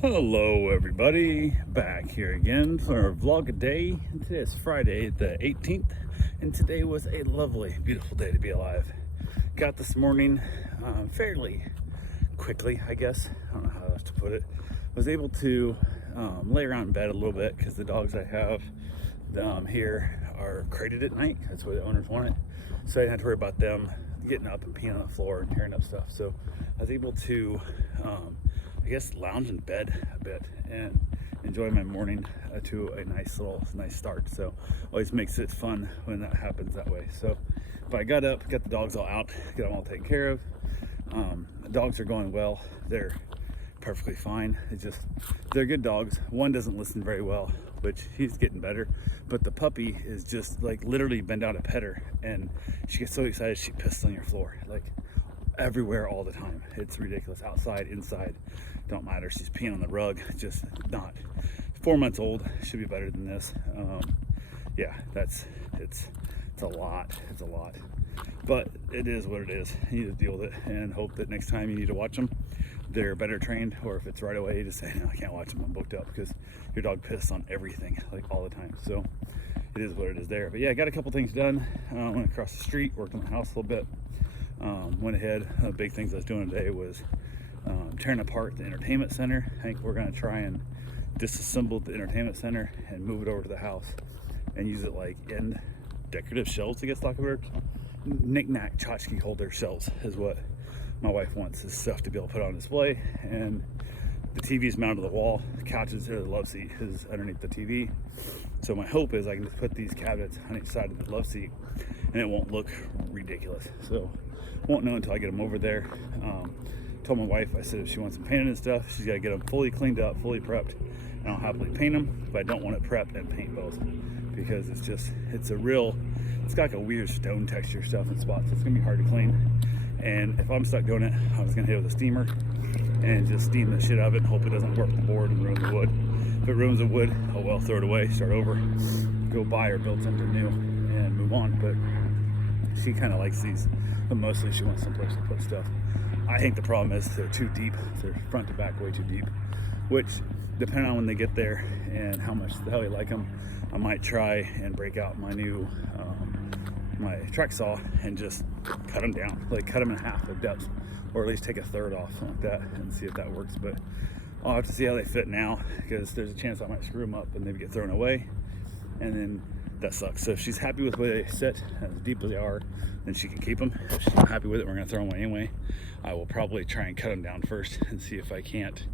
Hello everybody, back here again for a vlog a day. Today is Friday the 18th and today was a lovely, beautiful day to be alive. Got this morning fairly quickly, I guess. I don't know how else to put it. Was able to lay around in bed a little bit because the dogs I have here are crated at night. That's where the owners want it. So I didn't have to worry about them getting up and peeing on the floor and tearing up stuff. So I was able to I guess lounge in bed a bit and enjoy my morning to a nice start. So always makes it fun when that happens that way. So but I got up, got the dogs all out, got them all taken care of. The dogs are going well. They're perfectly fine. It's just they're good dogs. One doesn't listen very well, which he's getting better, but the puppy is just like literally bend down to pet her and she gets so excited she pisses on your floor, like everywhere all the time. It's ridiculous. Outside, inside, don't matter. She's peeing on the rug. Just not. 4 months old, should be better than this. Yeah, it's a lot. It's a lot, but it is what it is. You need to deal with it and hope that next time you need to watch them, they're better trained, or if it's right away, you just say, no, I can't watch them, I'm booked up, because your dog pisses on everything, like all the time. So it is what it is there. But yeah, I got a couple things done. Went across the street, worked on the house a little bit. Went ahead. The big things I was doing today was tearing apart the entertainment center. I think we're going to try and disassemble the entertainment center and move it over to the house and use it like in decorative shelves, I guess, like a word. Knick-knack tchotchke holder shelves is what my wife wants, is stuff to be able to put on display. And the TV is mounted to the wall. The couches, the love seat is underneath the TV. So my hope is I can just put these cabinets on each side of the love seat and it won't look ridiculous. So won't know until I get them over there. Told my wife, I said if she wants them painted and stuff, she's got to get them fully cleaned up, fully prepped, and I'll happily paint them, but I don't want it prepped and paint both, because it's got like a weird stone texture stuff in spots, so it's gonna be hard to clean. And if I'm stuck doing it, I was gonna hit it with a steamer and just steam the shit out of it and hope it doesn't warp the board and ruin the wood. If it ruins the wood, oh well, throw it away, start over, go buy or build something new and move on. But she kind of likes these, but mostly she wants some place to put stuff. I think the problem is they're too deep. They're front to back way too deep, which depending on when they get there and how much the hell you like them, I might try and break out my new my track saw and just cut them down, like cut them in half of depth, or at least take a third off, something like that, and see if that works. But I'll have to see how they fit now, because there's a chance I might screw them up and maybe get thrown away, and then that sucks. So if she's happy with the way they sit, as deep as they are, then she can keep them. If she's not happy with it, we're gonna throw them away anyway. I will probably try and cut them down first and see if I can't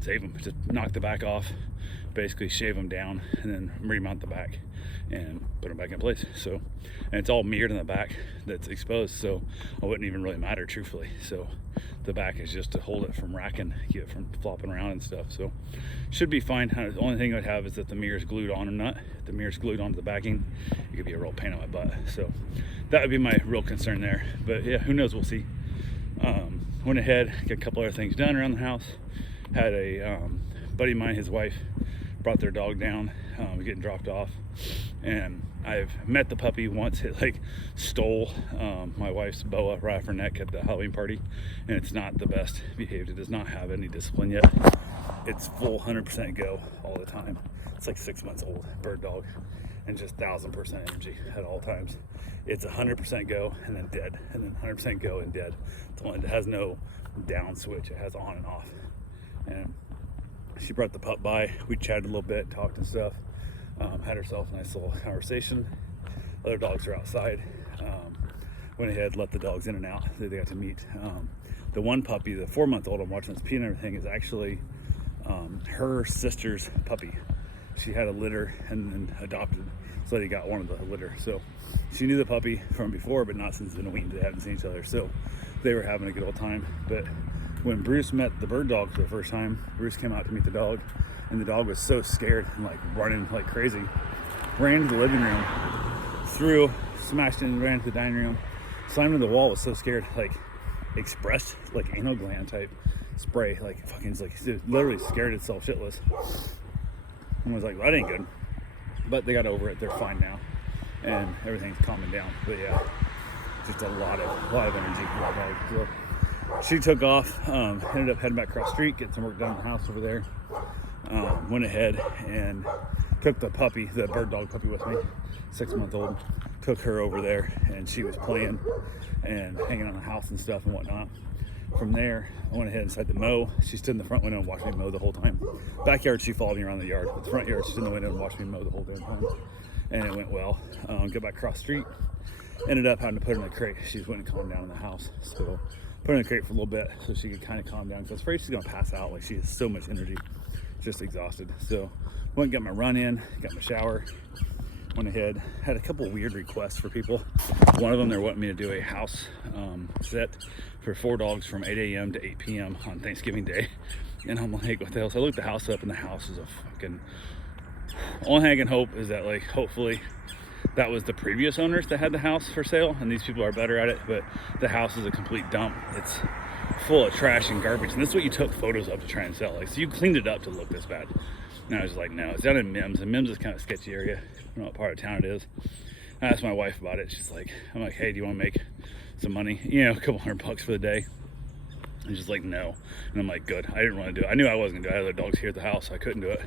save them. Just knock the back off, basically shave them down, and then remount the back and put them back in place. So, and it's all mirrored in the back that's exposed, so it wouldn't even really matter, truthfully. So the back is just to hold it from racking, keep it from flopping around and stuff. So should be fine. The only thing I'd have is that the mirror's glued on or not. If the mirror's glued onto the backing, it could be a real pain in my butt. So that would be my real concern there. But yeah, who knows, we'll see. Went ahead, got a couple other things done around the house. Had a buddy of mine, his wife brought their dog down, getting dropped off, and I've met the puppy once. It like stole my wife's boa right off her neck at the Halloween party, and it's not the best behaved. It does not have any discipline yet. It's full 100% go all the time. It's like 6 months old, bird dog, and just 1000% energy at all times. It's 100% go and then dead, and then 100% go and dead. It has no down switch. It has on and off. And she brought the pup by. We chatted a little bit, talked and stuff. Had herself a nice little conversation. Other dogs are outside. Went ahead, let the dogs in and out. They got to meet. The one puppy, the 4-month-old I'm watching this pee and everything, is actually her sister's puppy. She had a litter and then adopted, so they got one of the litter. So she knew the puppy from before, but not since it's been a week. They haven't seen each other, so they were having a good old time. But when Bruce met the bird dog for the first time, Bruce came out to meet the dog, and the dog was so scared and like running like crazy. Ran to the living room, smashed in, ran to the dining room, slammed into the wall, was so scared, like expressed like anal gland type spray, like fucking, like literally scared itself shitless. And was like, well, that ain't good. But they got over it, they're fine now, and everything's calming down. But yeah, just a lot of energy for that dog. So she took off, ended up heading back across the street, getting some work done in the house over there. Went ahead and took the puppy, the bird dog puppy with me, 6-month-old, took her over there, and she was playing and hanging on the house and stuff and whatnot. From there, I went ahead and decided to mow. She stood in the front window and watched me mow the whole time. Backyard, she followed me around the yard, but the front yard, she stood in the window and watched me mow the whole damn time. And it went well. Got back across the street, ended up having to put her in a crate. She went and calmed down in the house, so put her in a crate for a little bit so she could kind of calm down, because I was afraid she's gonna pass out. Like, she has so much energy, just exhausted. So went and got my run in, got my shower, went ahead, had a couple weird requests for people. One of them, they're wanting me to do a house set for 4 dogs from 8 a.m. to 8 p.m. on Thanksgiving Day. And I'm like, what the hell? So I looked the house up, and the house is a fucking, only thing I can hope is that, like, hopefully that was the previous owners that had the house for sale, and these people are better at it. But the house is a complete dump. It's full of trash and garbage, and this is what you took photos of to try and sell. Like, so you cleaned it up to look this bad. And I was like, no. It's down in Mims, and Mims is kind of a sketchy area. I don't know what part of town it is. I asked my wife about it. She's like, I'm like, hey, do you want to make some money? You know, a couple $100 for the day. And she's like, no. And I'm like, good. I didn't want to do it. I knew I wasn't gonna do it. I had other dogs here at the house, so I couldn't do it.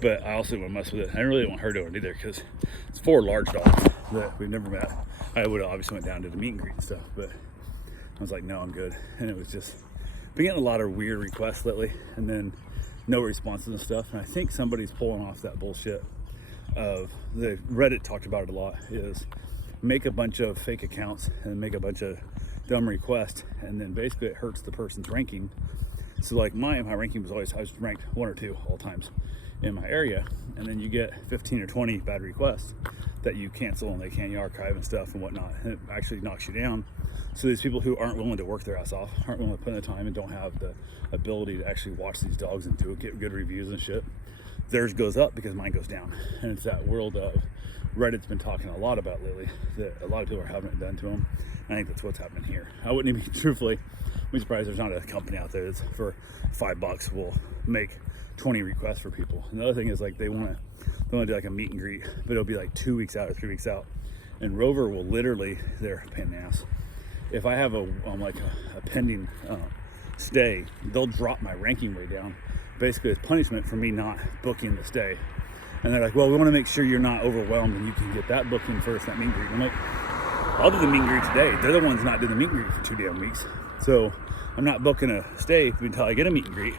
But I also didn't want to mess with it. I didn't really want her doing it either, because it's 4 large dogs that we've never met. I would have obviously went down to the meet and greet and stuff, but I was like, no, I'm good. And it was just, been getting a lot of weird requests lately, and then no responses and stuff. And I think somebody's pulling off that bullshit of, the Reddit talked about it a lot, is make a bunch of fake accounts and make a bunch of dumb requests, and then basically it hurts the person's ranking. So like my ranking was always, I was ranked 1 or 2 all times in my area, and then you get 15 or 20 bad requests that you cancel, and they can you archive and stuff and whatnot, and it actually knocks you down. So these people who aren't willing to work their ass off, aren't willing to put in the time, and don't have the ability to actually watch these dogs and get good reviews and shit, theirs goes up because mine goes down. And it's that world of Reddit's been talking a lot about lately, that a lot of people are having it done to them. And I think that's what's happening here. I wouldn't even, truthfully, I'm surprised there's not a company out there that's for $5 will make 20 requests for people. And the other thing is, like, they want to do like a meet and greet, but it'll be like 2 weeks out or 3 weeks out. And Rover will literally, they're a pain in the ass. If I have a pending stay, they'll drop my ranking way down, basically as punishment for me not booking the stay. And they're like, well, we want to make sure you're not overwhelmed and you can get that booking first, that meet and greet. I'm like, I'll do the meet and greet today. They're the ones not doing the meet and greet for 2 damn weeks. So I'm not booking a stay until I get a meet and greet.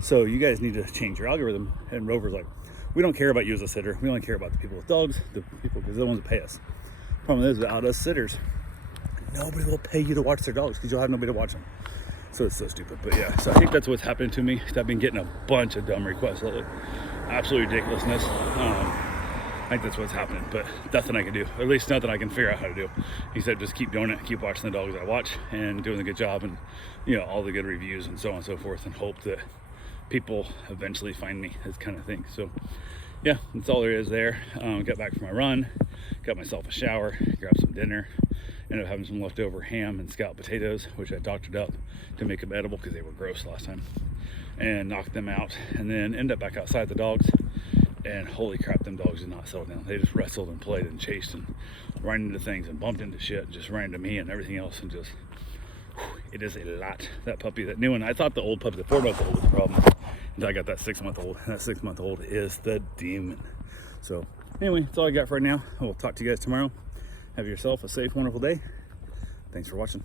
So you guys need to change your algorithm. And Rover's like, we don't care about you as a sitter. We only care about the people with dogs, the people, because they're the ones that pay us. Problem is, without us sitters, nobody will pay you to watch their dogs because you'll have nobody to watch them. So it's so stupid. But yeah, so I think that's what's happening to me. I've been getting a bunch of dumb requests lately. Absolute ridiculousness. I think that's what's happening, but nothing I can do. At least nothing I can figure out how to do. He said just keep doing it, keep watching the dogs I watch, and doing a good job, and you know, all the good reviews and so on and so forth, and hope that people eventually find me, this kind of thing. So yeah, that's all there is there. Got back from my run, got myself a shower, grabbed some dinner, ended up having some leftover ham and scalloped potatoes, which I doctored up to make them edible because they were gross last time, and knocked them out, and then ended up back outside the dogs. And holy crap, them dogs did not settle down. They just wrestled and played and chased and ran into things and bumped into shit and just ran into me and everything else, and just, it is a lot. That puppy, that new one, I thought the old puppy, the 4-month-old was the problem until I got that 6-month-old. That 6-month-old is the demon. So anyway, that's all I got for right now. I will talk to you guys tomorrow. Have yourself a safe, wonderful day. Thanks for watching.